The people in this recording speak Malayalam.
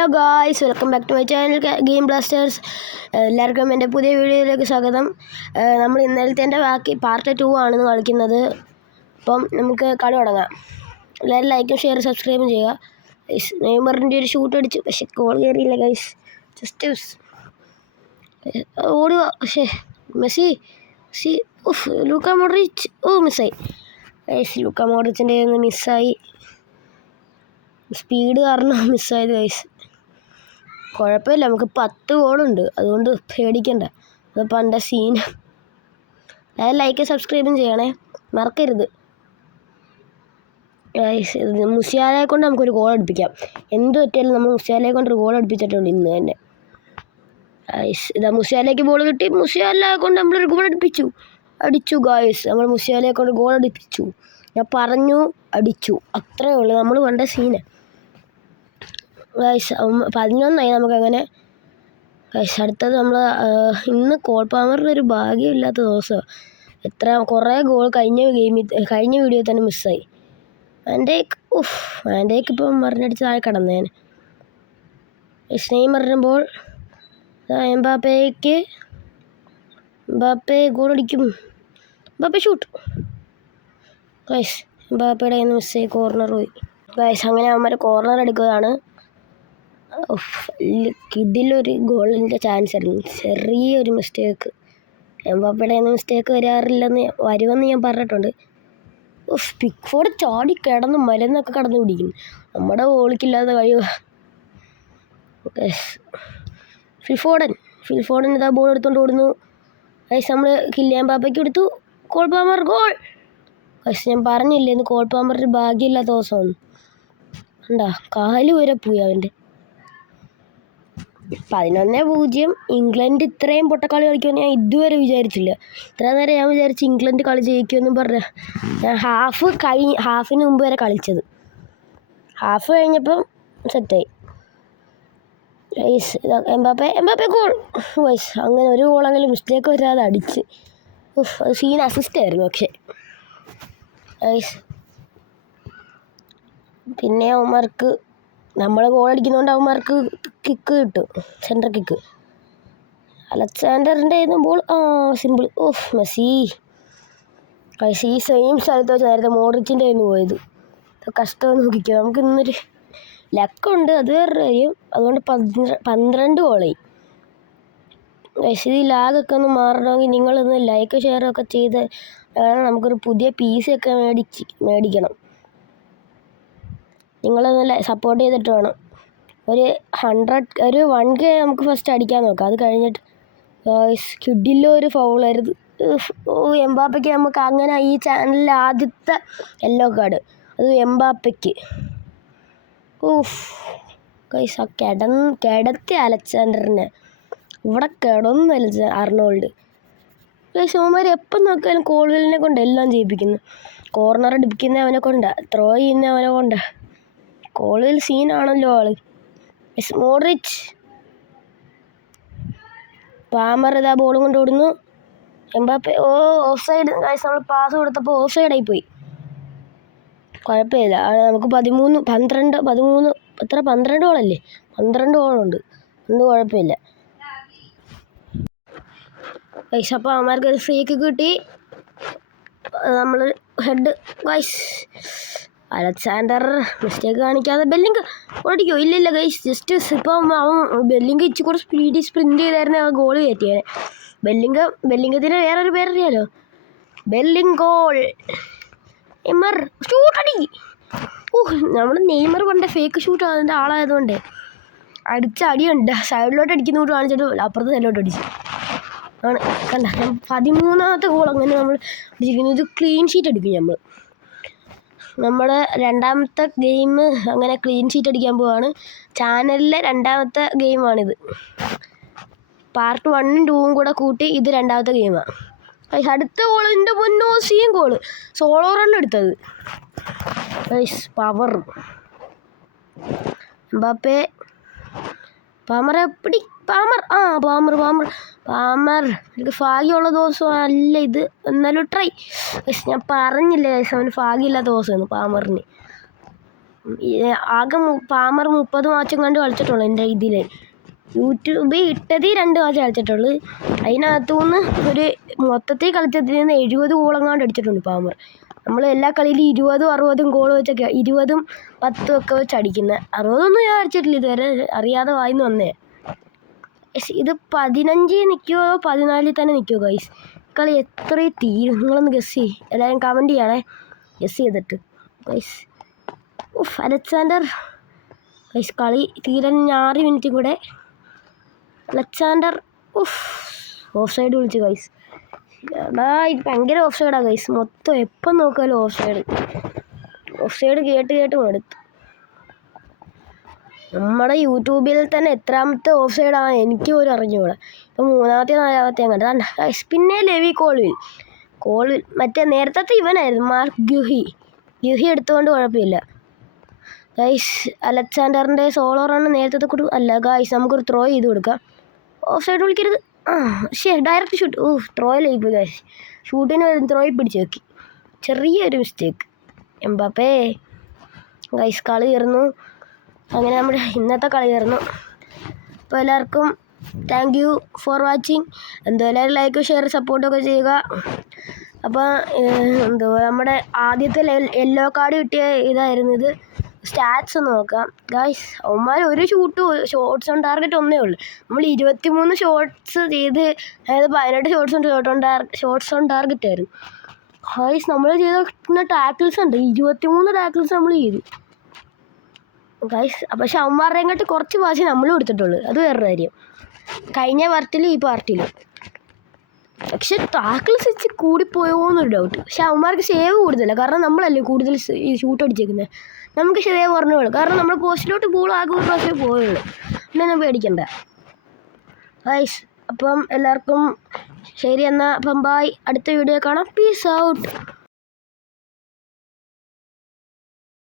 Hello guys, welcome back to my channel Game Blasters. എല്ലാവർക്കും എൻ്റെ പുതിയ വീഡിയോയിലേക്ക് സ്വാഗതം. നമ്മൾ ഇന്നലത്തെ ബാക്കി പാർട്ട് 2 ആണ് കളിക്കുന്നത്. അപ്പം നമുക്ക് കളി തുടങ്ങാം. എല്ലാവരും ലൈക്കും ഷെയർ സബ്സ്ക്രൈബും ചെയ്യുക. നെയ്മറിൻ്റെ ഒരു ഷൂട്ട് അടിച്ചു, പക്ഷെ ഗോൾ കയറിയില്ല ഗൈസ്. ജസ്റ്റ് ഓടുക. പക്ഷേ മെസ്സി ലൂക്ക മോഡ്രിച്ച് മിസ്സായി ഗൈസ്. ലൂക്ക മോഡ്രിച്ചിൻ്റെ മിസ്സായി, സ്പീഡ് കാരണം മിസ്സായത് ഗൈസ്. കുഴപ്പമില്ല, നമുക്ക് 10 ഗോളുണ്ട്, അതുകൊണ്ട് പേടിക്കണ്ട. അത് പണ്ട സീൻ. അതായത് ലൈക്ക് സബ്സ്ക്രൈബും ചെയ്യണേ, മറക്കരുത് ഗൈസ്. മുസിയാലയെ കൊണ്ട് നമുക്കൊരു ഗോൾ അടുപ്പിക്കാം. എന്ത് പറ്റിയാലും നമ്മൾ മുസിയാലയെ കൊണ്ടൊരു ഗോൾ അടുപ്പിച്ചിട്ടുണ്ട് ഇന്ന് തന്നെ ഗൈസ്. ഇതാ മുസിയാലയ്ക്ക് ബോൾ കിട്ടി, മുസിയാലയെ കൊണ്ട് നമ്മളൊരു ഗോൾ അടിച്ചു ഗൈസ്. നമ്മൾ മുസിയാലയെ കൊണ്ട് ഗോൾ അടിപ്പിച്ചു. ഞാൻ പറഞ്ഞു, അടിച്ചു, അത്രയേ ഉള്ളൂ. നമ്മൾ കണ്ട സീന് ഗൈസ്. 11 നമുക്കങ്ങനെ ഗൈസ്. അടുത്തത് നമ്മൾ ഇന്ന് കോൾ പാമറിൻ്റെ ഒരു ഭാഗ്യമില്ലാത്ത ദിവസമാണ്. കുറേ ഗോൾ കഴിഞ്ഞ വീഡിയോ തന്നെ മിസ്സായി. വാൻഡേക്ക് ഇപ്പം മറിഞ്ഞടിച്ച് താഴെ കിടന്നേൻ. നെയ്മറിനുമ്പോൾ എംബാപ്പെ ഗോൾ അടിക്കും. Mbappe shoot guys. എംബാപ്പയുടെ കയ്യിൽ നിന്ന് മിസ്സായി, കോർണർ പോയി ഗൈസ്. അങ്ങനെ അവന്മാർ കോർണർ എടുക്കുകയാണ്. കിഡിലൊരു ഗോളിൻ്റെ ചാൻസ് ആയിരുന്നു, ചെറിയൊരു മിസ്റ്റേക്ക്. എംബാപ്പയുടെ മിസ്റ്റേക്ക് വരുമെന്ന് ഞാൻ പറഞ്ഞിട്ടുണ്ട്. പിക്ഫോർഡ് ചാടി കിടന്ന് മലന്നൊക്കെ കടന്നു പിടിക്കുന്നു. നമ്മുടെ ഗോളിക്കില്ലാത്ത കഴിവ്. ഫിൽഫോഡൻ ഇതാ ബോൾ എടുത്തുകൊണ്ട് ഓടുന്നു ഗൈസ്. നമ്മൾ കിലിയൻ എംബാപ്പയ്ക്ക് എടുത്തു. Call Palmer goal guys. ഞാൻ പറഞ്ഞില്ലേ ഇന്ന് കോൾ പാമറിന് ഭാഗ്യമില്ലാത്ത ദിവസമാണ്. കണ്ടാ, കാല് വരെ പോയി അവൻ്റെ. 11-0. ഇംഗ്ലണ്ട് ഇത്രയും പൊട്ടക്കളി കളിക്കുമെന്ന് ഞാൻ ഇതുവരെ വിചാരിച്ചില്ല. ഇത്ര നേരം ഞാൻ വിചാരിച്ചു ഇംഗ്ലണ്ട് കളി ജയിക്കുമെന്നും പറഞ്ഞ ഞാൻ ഹാഫിന് മുമ്പ് വരെ കളിച്ചത്. ഹാഫ് കഴിഞ്ഞപ്പം സെറ്റായി ഗൈസ്. Mbappe goal guys. അങ്ങനെ ഒരു ഗോളെങ്കിലും മിസ്റ്റേക്ക് വരാതെ അടിച്ച്. അത് സീൻ അസിസ്റ്റ് പക്ഷേ ഗൈസ്. പിന്നെ അവന്മാർക്ക് നമ്മൾ ഗോൾ അടിക്കുന്നതുകൊണ്ട് അവന്മാർക്ക് കിക്ക് കിട്ടും, സെൻറ്റർ കിക്ക്. അലക്സാണ്ടറിൻ്റെ ബോൾ സിമ്പിൾ. Messi guys. ഈ സെയിം സ്ഥലത്ത് വെച്ച് നേരത്തെ മോഡ്രിച്ചിൻ്റെ കയ്യിൽ നിന്ന് പോയത്. കഷ്ടമെന്ന് നോക്കിക്കുക. നമുക്ക് ഇന്നൊരു ലക്കുണ്ട്, അത് വേറെ കാര്യം. അതുകൊണ്ട് 12 ഗോളായി ഗൈസ്. ഈ ലാഗൊക്കെ ഒന്ന് മാറണമെങ്കിൽ നിങ്ങളൊന്ന് ലൈക്ക് ഷെയറൊക്കെ ചെയ്ത് നമുക്കൊരു പുതിയ PC ഒക്കെ മേടിക്കണം. നിങ്ങളൊന്ന് സപ്പോർട്ട് ചെയ്തിട്ട് വേണം. ഒരു 1K നമുക്ക് ഫസ്റ്റ് അടിക്കാൻ നോക്കാം. അത് കഴിഞ്ഞിട്ട് ഗൈസ് കിഡിലോ ഒരു ഫൗളായിരുന്നു. എംബാപ്പയ്ക്ക് നമുക്ക് അങ്ങനെ ഈ ചാനലിലെ ആദ്യത്തെ യെല്ലോ കാർഡ്, അത് എംബാപ്പയ്ക്ക്. ഗൈസ്, ആ കിടത്തി അലക്സാണ്ടറിനെ ഇവിടെ കിടന്നു അർണോൾഡ് ഗൈസ്. അവന്മാർ എപ്പം നോക്കിയാലും കോൾവെലിനെ കൊണ്ട് എല്ലാം ചെയ്യിപ്പിക്കുന്നു. കോർണർ അടിപ്പിക്കുന്ന അവനെ കൊണ്ട്, ത്രോ ചെയ്യുന്ന അവനെ കൊണ്ട്. കോൾവെൽ സീനാണല്ലോ ആള്. മോഡ്രിച്ച് പാമർ ഇതാ ബോളും കൊണ്ട് ഓടുന്നു. Mbappe of side guys. നമ്മൾ പാസ് കൊടുത്തപ്പോൾ ഓഫ് സൈഡായി പോയി. കുഴപ്പമില്ല, നമുക്ക് 12 ഗോളല്ലേ, 12 ഗോളുണ്ട്, ഒന്നും കുഴപ്പമില്ല ഗൈസ്. അപ്പോൾ അവന്മാർക്ക് ഒരു ഫ്രീ കിക്ക് കിട്ടി. നമ്മൾ ഹെഡ് ഗൈസ്. അലക്സാണ്ടർ മിസ്റ്റേക്ക് കാണിക്കാതെ ബെല്ലിംഗ് ഓടിക്കോ? ഇല്ല ഗൈസ്. ജസ്റ്റ് ഇപ്പം അവൻ ബെല്ലിംഗ് ഇച്ചിരി കൂടെ സ്പീഡിൽ സ്പ്രിൻറ്റ് ചെയ്തായിരുന്നു ആ ഗോൾ കയറ്റിയാൽ. ബെല്ലിംഗത്തിന് വേറൊരു പേരറിയാലോ, ബെല്ലിംഗ് ഗോൾ. നെയ്മർ ഷൂട്ടടി. നമ്മൾ നെയ്മർ കൊണ്ട് ഫേക്ക് ഷൂട്ട് അതിൻ്റെ ആളായതുകൊണ്ട് അടിച്ച അടിയുണ്ട്. സൈഡിലോട്ട് അടിക്കുന്ന കൂട്ട് കാണിച്ചിട്ട് അപ്പുറത്ത് സൈഡിലോട്ട് അടിച്ചു ആണ്. കണ്ട 13ാമത്തെ ഗോൾ അങ്ങനെ നമ്മൾ അടിച്ചിരിക്കുന്നു. ഇത് ക്ലീൻ ഷീറ്റ് അടിക്കും നമ്മുടെ രണ്ടാമത്തെ ഗെയിം. അങ്ങനെ ക്ലീൻ ഷീറ്റ് അടിക്കാൻ പോവാണ്. ചാനലിലെ രണ്ടാമത്തെ ഗെയിമാണിത്. പാർട്ട് 1ഉം 2ഉം കൂടെ കൂട്ടി ഇത് രണ്ടാമത്തെ ഗെയിമാണ്. അടുത്ത ഗോൾ എൻ്റെ മുന്നോ സീൻ ഗോള്, സോളോ റൺ എടുത്തത് ഗൈസ്. Power Mbappe. പാമർ എനിക്ക് ഭാഗ്യമുള്ള ദിവസമല്ല ഇത്, എന്നാലും ട്രൈ ഗൈസ്. ഞാൻ പറഞ്ഞില്ലേ ഗൈസ്, അവന് ഭാഗ്യമില്ലാത്ത ദിവസമായിരുന്നു പാമറിന്. ആകെ പാമർ 30 മാച്ചും കണ്ട് കളിച്ചിട്ടുള്ളൂ എൻ്റെ ഇതിൽ. യൂട്യൂബിൽ ഇട്ടത് 2 മാച്ച് കളിച്ചിട്ടുള്ളൂ. അതിനകത്തുനിന്ന് ഒരു മൊത്തത്തിൽ കളിച്ചതിൽ നിന്ന് 70 ഗോളെങ്ങാണ്ട് അടിച്ചിട്ടുണ്ട് പാമർ. നമ്മൾ എല്ലാ കളിയിലും 20ഉം 60ഉം ഗോൾ വെച്ചൊക്കെ 20ഉം 10ഉം ഒക്കെ വെച്ച് അടിക്കുന്നത്. 60ഒന്നും ഞാൻ അടിച്ചിട്ടില്ല ഇതുവരെ, അറിയാതെ വായിന്ന് വന്നേ. ഇത് 15 നിൽക്കുമോ 14 തന്നെ നിൽക്കുമോ ഗൈസ്? കളി എത്ര തീരും നിങ്ങളൊന്ന് ഗസ് ചെയ്യ്. എല്ലാവരും കമൻറ്റ് ചെയ്യണേ ഗസ് ചെയ്തിട്ട് ഗൈസ്. അലക്സാണ്ടർ ഗൈസ് കളി തീരാൻ 6 മിനിറ്റും കൂടെ. അലക്സാണ്ടർ ഓഫ് സൈഡ് വിളിച്ചു ഗൈസ്. ഇത് ഭയങ്കര ഓഫ് സൈഡാണ് ഗൈസ്. മൊത്തം എപ്പം നോക്കാമല്ലോ ഓഫ് സൈഡ്. ഓഫ് സൈഡ് കേട്ട് മടുത്തു. നമ്മുടെ യൂട്യൂബിൽ തന്നെ എത്രാമത്തെ ഓഫ് സൈഡാണ് എനിക്ക് പോലും അറിഞ്ഞുകൂടാ. ഇപ്പം 3-ാമത്തെ 4-ാമത്തെ കണ്ടത് ഗൈസ്. പിന്നെ ലെവി കോൾവിൽ മറ്റേ നേരത്തെ ഇവനായിരുന്നു മാർക്ക് ഗുഹി എടുത്തുകൊണ്ട് കുഴപ്പമില്ല ഗൈസ്. അലക്സാണ്ടറിൻ്റെ സോളോ റൺ നേരത്തെ കൂടി അല്ല ഗൈസ്. നമുക്കൊരു ത്രോ ചെയ്ത് കൊടുക്കാം. ഓഫ് സൈഡ് വിളിക്കരുത്. Direct shoot. ത്രോയിലായി പോയി ഗൈസ്. ഷൂട്ടിന് ത്രോയിൽ പിടിച്ച് വെക്കി. ചെറിയൊരു മിസ്റ്റേക്ക്. എംബാപ്പേ ഗൈസ് കളി തീർന്നു. അങ്ങനെ നമ്മുടെ ഇന്നത്തെ കളി തീർന്നു. അപ്പോൾ എല്ലാവർക്കും താങ്ക് യു ഫോർ വാച്ചിങ്. എല്ലാവരും ലൈക്ക് ഷെയർ സപ്പോർട്ടൊക്കെ ചെയ്യുക. അപ്പോൾ നമ്മുടെ ആദ്യത്തെ യെല്ലോ കാർഡ് കിട്ടിയ ഇതായിരുന്നു ഇത്. സ്റ്റാറ്റ്സ് ഒന്ന് നോക്കാം ഗൈസ്. അവന്മാർ ഒരു ഷോട്ട്സ് ഓൺ ടാർഗറ്റ് ഒന്നേ ഉള്ളൂ. നമ്മൾ 23 ഷോട്ട്സ് ചെയ്ത്, അതായത് 18 ഷോട്ട്സ് ഓൺ ടാർഗറ്റ് ആയിരുന്നു ഗൈസ്. നമ്മൾ ചെയ്ത ടാക്കിൾസ് ഉണ്ട്, 23 ടാക്കിൾസ് നമ്മൾ ചെയ്തു ഗൈസ്. പക്ഷെ അവന്മാരുടെയും കാട്ടി കുറച്ച് പാസ് നമ്മൾ കൊടുത്തിട്ടുള്ളൂ. അത് വേറൊരു കാര്യം. കഴിഞ്ഞ പാർട്ടിലും ഈ പാർട്ടിലും പക്ഷെ ടാക്കിൾസ് വെച്ച് കൂടിപ്പോയോ എന്നൊരു ഡൗട്ട്. പക്ഷെ അവന്മാർക്ക് സേവ് കൂടുതലാണ്, കാരണം നമ്മളല്ലേ കൂടുതൽ ഈ ഷൂട്ട് അടിച്ചേക്കുന്നത്. നമുക്ക് സേവ് പറഞ്ഞോളൂ, കാരണം നമ്മൾ പോസ്റ്റിലോട്ട് ബോൾ ആകെ ഒരു പ്രാവശ്യമേ പോയുള്ളൂ. പിന്നെ പേടിക്കണ്ട ഗൈസ്. അപ്പം എല്ലാവർക്കും ശരി എന്നാൽ അപ്പം ബായ്. അടുത്ത വീഡിയോ കാണാം. Peace out.